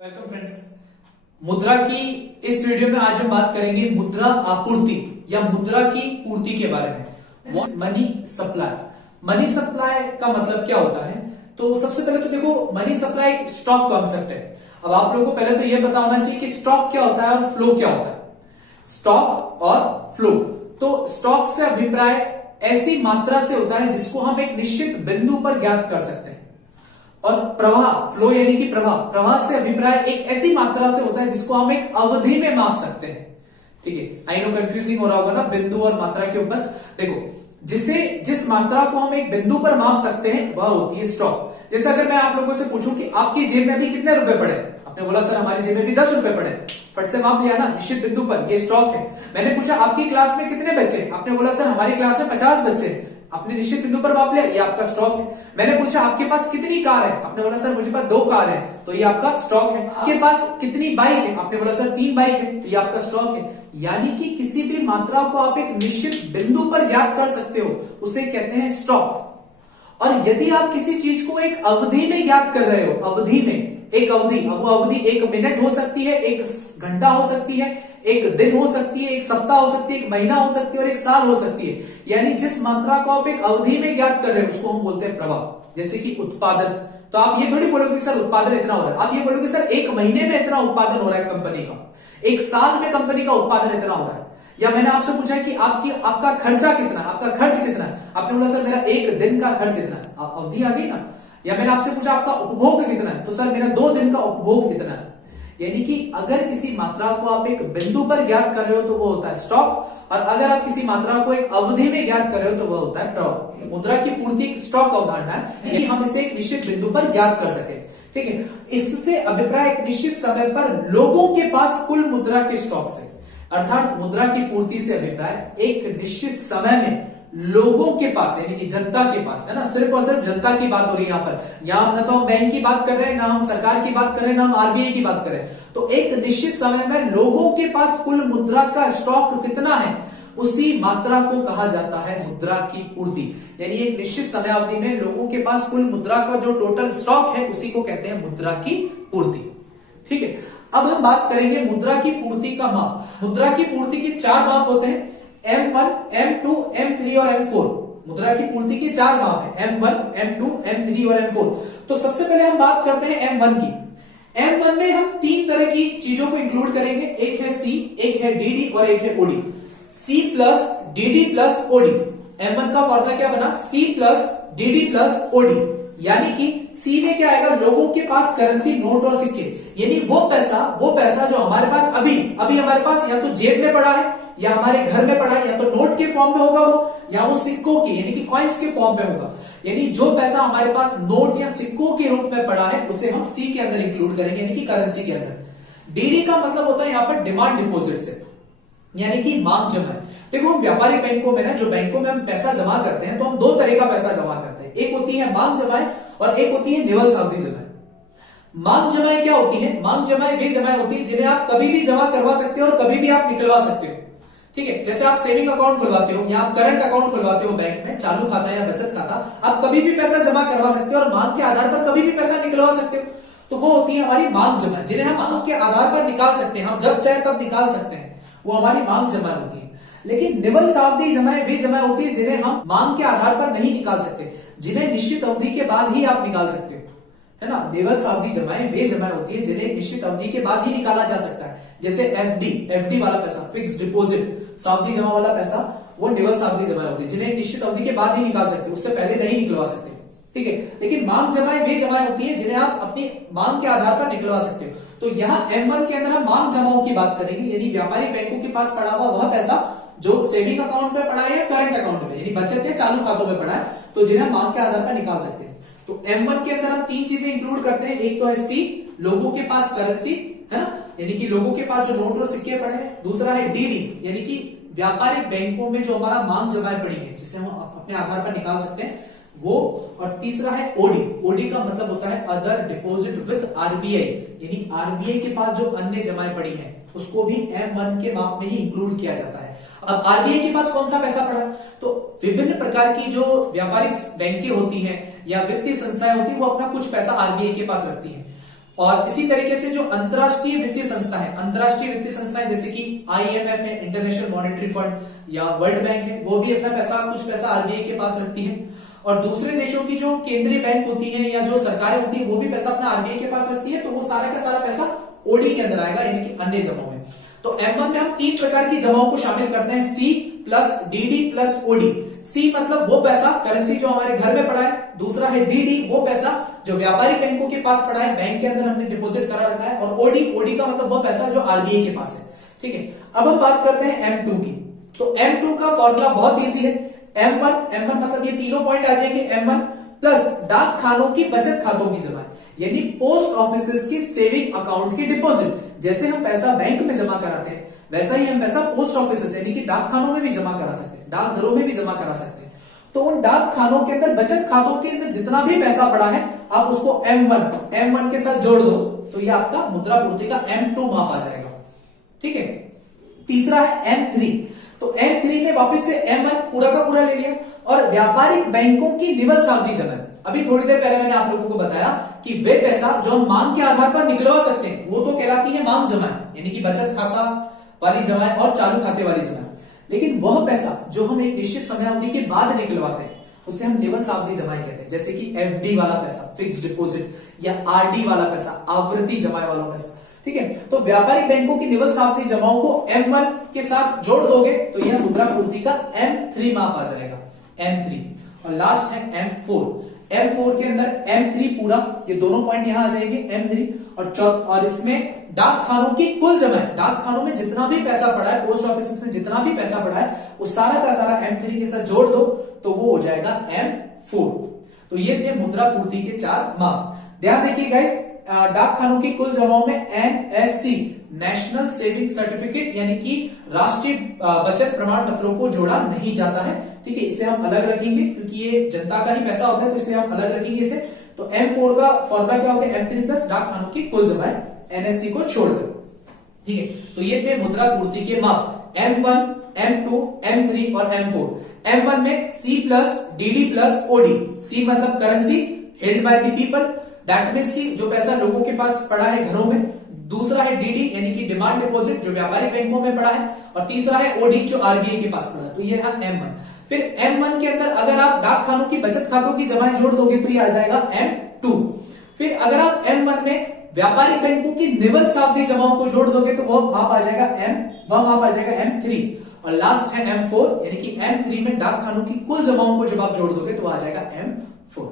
Welcome friends. मुद्रा की इस वीडियो में आज हम बात करेंगे मुद्रा आपूर्ति या मुद्रा की पूर्ति के बारे में। Money supply. मनी सप्लाई का मतलब क्या होता है? तो सबसे पहले तो देखो, मनी सप्लाई एक स्टॉक कॉन्सेप्ट है। अब आप लोगों को पहले तो यह पता होना चाहिए कि स्टॉक क्या होता है और फ्लो क्या होता है। स्टॉक और फ्लो। तो स्टॉक से अभिप्राय ऐसी मात्रा से होता है जिसको हम एक निश्चित बिंदु पर ज्ञात कर सकते हैं, और प्रवाह, फ्लो यानी कि प्रवाह, प्रवाह से अभिप्राय एक ऐसी मात्रा से होता है जिसको हम एक अवधि में माप सकते हैं। ठीक है, आई नो कंफ्यूजिंग हो रहा होगा ना बिंदु और मात्रा के ऊपर। देखो, जिस मात्रा को हम एक बिंदु पर माप सकते हैं वह होती है स्टॉक। जैसे अगर मैं आप लोगों से पूछूं कि आपकी जेब में अभी कितने रुपए पड़े, आपने बोला सर हमारी जेब में भी 10 रुपए पड़े, फट से माप लिया ना निश्चित बिंदु पर, ये स्टॉक है। मैंने पूछा आपकी क्लास में कितने बच्चे, आपने बोला सर हमारी क्लास में 50 बच्चे, आपने निश्चित बिंदु पर माप लिया, ये आपका स्टॉक है। मैंने पूछा आपके पास कितनी कार है, आपने बोला सर मुझे पास 2 कार है, तो ये आपका स्टॉक है। आपके पास कितनी बाइक है, आपने बोला सर 3 बाइक है, तो ये आपका स्टॉक है। यानी कि किसी भी मात्रा को आप एक निश्चित बिंदु पर ज्ञात कर सकते हो, उसे कहते हैं स्टॉक। और यदि आप किसी चीज को एक अवधि में ज्ञात कर रहे हो, अवधि में, एक अवधि, अब वो अवधि 1 मिनट हो सकती है, 1 घंटा हो सकती है, 1 दिन हो सकती है, 1 सप्ताह हो सकती है, 1 महीना हो सकती है और 1 साल हो सकती है। यानी जिस मात्रा को आप एक अवधि में ज्ञात कर रहे हो उसको हम बोलते हैं प्रवाह। जैसे कि उत्पादन, तो आप ये थोड़ी बोलोगे सर उत्पादन इतना हो रहा है, आप ये बोलोगे सर 1 महीने में इतना उत्पादन हो रहा है कंपनी का, 1 साल में कंपनी का उत्पादन इतना हो रहा है। या मैंने आपसे पूछा कि आपका खर्चा कितना, आपका खर्च कितना है, आपने बोला सर मेरा 1 दिन का खर्च इतना है, अवधि आ गई ना। या मैंने आपसे पूछा आपका उपभोग कितना है, तो सर मेरा 2 दिन का उपभोग कितना है। यानी कि अगर किसी मात्रा को आप एक बिंदु पर ज्ञात कर रहे हो तो वो होता है स्टॉक, और अगर आप किसी मात्रा को एक अवधि में ज्ञात कर रहे हो तो वह होता है प्रवाह। मुद्रा की पूर्ति एक स्टॉक अवधारणा है कि हम इसे एक निश्चित बिंदु पर ज्ञात कर सके। ठीक है, इससे अभिप्राय एक निश्चित समय पर लोगों के पास कुल मुद्रा के स्टॉक से, अर्थात मुद्रा की पूर्ति से अभिप्राय एक निश्चित समय में लोगों के पास, यानी कि जनता के पास, है ना, सिर्फ और सिर्फ जनता की बात हो रही है यहाँ पर। यहाँ ना तो हम बैंक की बात कर रहे हैं, ना हम सरकार की बात कर रहे हैं, ना हम आरबीआई की बात कर रहे हैं। तो एक निश्चित समय में लोगों के पास कुल मुद्रा का स्टॉक कितना है, उसी मात्रा को कहा जाता है मुद्रा की पूर्ति। यानी एक निश्चित समयावधि में लोगों के पास कुल मुद्रा का जो टोटल स्टॉक है उसी को कहते हैं मुद्रा की पूर्ति। ठीक है, अब हम बात करेंगे मुद्रा की पूर्ति का माप। मुद्रा की पूर्ति के 4 माप होते हैं, M1, M2, M3 और M4। मुद्रा की पूर्ति के 4 माप है, M1, M2, M3 और M4। तो सबसे पहले हम बात करते हैं M1 की। M1 में हम 3 तरह की चीजों को इंक्लूड करेंगे, एक है C, एक है DD और एक है OD। C plus DD plus OD। M1 का फॉर्मूला क्या बना, C plus DD plus OD। यानी कि C में क्या आएगा, लोगों के पास करेंसी, नोट और सिक्के, यानी वो पैसा जो हमारे पास अभी हमारे पास या तो जेब में पड़ा है, या हमारे घर में पड़ा है, या तो नोट के फॉर्म में होगा वो, या वो सिक्कों के यानी कि कॉइन्स के फॉर्म में होगा। यानी जो पैसा हमारे पास नोट या सिक्कों के रूप में पड़ा है उसे हम C के अंदर इंक्लूड करेंगे, यानी कि करेंसी के अंदर। डीडी का मतलब होता है यहाँ पर डिमांड डिपॉजिट से, यानी कि मांग जमा। देखो, हम व्यापारिक बैंकों में ना, जो बैंकों में हम पैसा जमा करते हैं तो हम 2 तरह का पैसा जमा करते हैं, एक होती है मांग जमाएं और एक होती है निवल सावधि जमाएं। मांग जमाएं क्या होती है, मांग जमाएं वे जमाएं होती है जिन्हें आप कभी भी जमा करवा सकते हो और कभी भी आप निकलवा सकते हो। ठीक है, जैसे आप सेविंग अकाउंट खुलवाते हो या आप करंट अकाउंट खुलवाते हो बैंक में, चालू खाता या बचत खाता, आप कभी भी पैसा जमा करवा सकते हो और मांग के आधार पर कभी भी पैसा निकलवा सकते हो। तो वो होती है हमारी मांग जमा, जिन्हें हम मांग के आधार पर निकाल सकते हैं, हम जब चाहे तब निकाल सकते हैं, वो हमारी मांग जमा होती है। लेकिन निवल सावधि जमाएं वे जमाएं होती है जिन्हें हम मांग के आधार पर नहीं निकाल सकते, जिन्हें निश्चित अवधि के बाद ही आप निकाल सकते हो, है ना। निवल सावधि जमाएं वे जमाएं होती है जिन्हें निश्चित अवधि के बाद ही निकाला जा सकता है। जैसे एफडी वाला पैसा, फिक्स डिपॉजिट, सावधि जमा वाला पैसा, वो निवल सावधि जमाएं होती है जिन्हें निश्चित अवधि के बाद ही निकाल सकते, उससे पहले नहीं निकलवा सकते। ठीक है, लेकिन मांग जमाएं वे जमाएं होती है जिन्हें आप अपनी मांग के आधार पर निकलवा सकते हो। तो यहाँ M1 के अंदर हम मांग जमाओं की बात करेंगे, यानी व्यापारिक बैंकों के पास पड़ा हुआ वह पैसा जो सेविंग अकाउंट में पड़ा है या करंट अकाउंट में, यानी बचत या चालू खातों में पड़ा है, तो जिन्हें मांग के आधार पर निकाल सकते हैं। तो M1 के अंदर हम 3 चीजें इंक्लूड करते हैं, एक तो है C, लोगों के पास करेंसी, है ना, यानी कि लोगों के पास जो नोट और सिक्के पड़े हैं। दूसरा है DD, यानी कि व्यापारिक बैंकों में जो हमारा मांग जमाएं पड़ी है जिसे हम अपने आधार पर निकाल सकते हैं वो। और तीसरा है OD का मतलब होता है अदर डिपॉजिट विद आरबीआई, यानी आरबीआई के पास जो अन्य जमाएं पड़ी हैं उसको भी M1 के माप में ही इंक्लूड किया जाता है। अब आरबीआई के पास कौन सा पैसा पड़ा, तो विभिन्न प्रकार की जो व्यापारिक बैंकें होती हैं या वित्तीय संस्थाएं होती है वो अपना कुछ पैसा आरबीआई के पास रखती है। और इसी तरीके से जो अंतरराष्ट्रीय वित्तीय संस्था है, अंतरराष्ट्रीय वित्तीय संस्थाएं जैसे कि IMF है, इंटरनेशनल मॉनेटरी फंड या वर्ल्ड बैंक है, वो भी अपना पैसा, कुछ पैसा RBI के पास रखती है। और दूसरे देशों की जो केंद्रीय बैंक होती है या जो सरकारें होती है वो भी पैसा अपना RBI के पास रखती है, तो वो सारा का सारा पैसा ओडी के अंदर आएगा, यानी कि अन्य जमाओं में। तो M1 में हम 3 प्रकार की जमाओं को शामिल करते हैं, C plus DD plus OD। C मतलब वो पैसा, करेंसी जो हमारे घर में पड़ा है। दूसरा है DD, वो पैसा जो व्यापारिक बैंकों के पास पड़ा है, बैंक के अंदर हमने डिपॉजिट करा रखा है। और OD का मतलब वो पैसा जो RBI के पास है। ठीक है, अब हम बात करते हैं M2 की। तो M2 का फॉर्मूला बहुत इजी है। M1 मतलब ये तीनों पॉइंट आ जाएंगे। M1 प्लस डाक खानों की बचत खातों की जमा, यानी पोस्ट ऑफिसेस की सेविंग अकाउंट की डिपॉजिट। जैसे हम पैसा बैंक में जमा कराते हैं वैसा ही हम पैसा पोस्ट ऑफिसेस यानी कि डाक खानों में भी जमा करा सकते हैं, डाक घरों में भी जमा करा सकते हैं। तो उन डाक खानों के अंदर, बचत खातों के अंदर जितना भी पैसा पड़ा है आप उसको M1 के साथ जोड़ दो, तो ये आपका मुद्रा पूर्ति का M2 माप आ जाएगा। ठीक है, तीसरा है M3। तो M3 में वापस से M1 पूरा का पूरा ले लिया। और व्यापारिक बैंकों की निवल सावधि जमा, अभी थोड़ी देर पहले मैंने आप लोगों को बताया कि वे पैसा जो हम मांग के आधार पर निकलवा सकते हैं वो तो कहलाती है मांग जमा, यानी कि बचत खाता वाली जमा और चालू खाते वाली जमा। लेकिन वह पैसा जो हम एक निश्चित समयावधि के बाद निकलवाते हैं उसे हम निवल सावधि जमा कहते हैं। जैसे कि FD वाला पैसा, फिक्स्ड डिपॉजिट, या RD वाला पैसा, आवर्ती जमा वाला पैसा। ठीक है, तो व्यापारिक बैंकों की निवल सावधि जमाओं को M1 के साथ जोड़ दोगे तो यह मुद्रा पूर्ति का M3 माप आ जाएगा, M3। और लास्ट है M4 के अंदर M3 पूरा, ये दोनों पॉइंट यहां आ जाएंगे M3। और इसमें डाक खानों की कुल जमा है, डाक खानों में जितना भी पैसा पड़ा है, पोस्ट ऑफिस में जितना भी पैसा पड़ा है वो सारा का सारा M3 के साथ जोड़ दो तो वो हो जाएगा M4। तो ये थे मुद्रा पूर्ति के 4 माप। ध्यान देखिए गाइस, डाक खानों की कुल जमाओं में NSC, नेशनल सेविंग सर्टिफिकेट यानी कि राष्ट्रीय बचत प्रमाण पत्रों को जोड़ा नहीं जाता है। ठीक है, इसे हम अलग रखेंगे क्योंकि ये जनता का ही पैसा होता है, तो इसलिए हम अलग रखेंगे इसे। तो M4 का फॉर्मूला क्या होगा, M3 प्लस डाक खानों की कुल जमा, NSC को छोड़कर। ठीक है, तो ये थे मुद्रा पूर्ति के माप M1, M2, M3 और M4। M1 में C plus DD plus OD। C मतलब currency held by the people, that means की जो पैसा लोगों के पास पड़ा है घरों में। दूसरा है DD यानी कि डिमांड डिपॉजिट जो व्यापारिक बैंकों में पड़ा है। और तीसरा है OD जो RBI के पास पड़ा है। तो ये था M1। फिर M1 के अंदर अगर आप डाक खानों की बचत खातों की जमाएं जोड़ दोगे तो ये आ जाएगा M2। फिर अगर आप M1 में व्यापारिक बैंकों की निवल सावधि जमाओं को जोड़ दोगे तो वह माप आ जाएगा M3। और लास्ट है M4 यानी कि M3 में डाक खानों की कुल जमाओं को जब आप जोड़ दोगे तो आ जाएगा M4।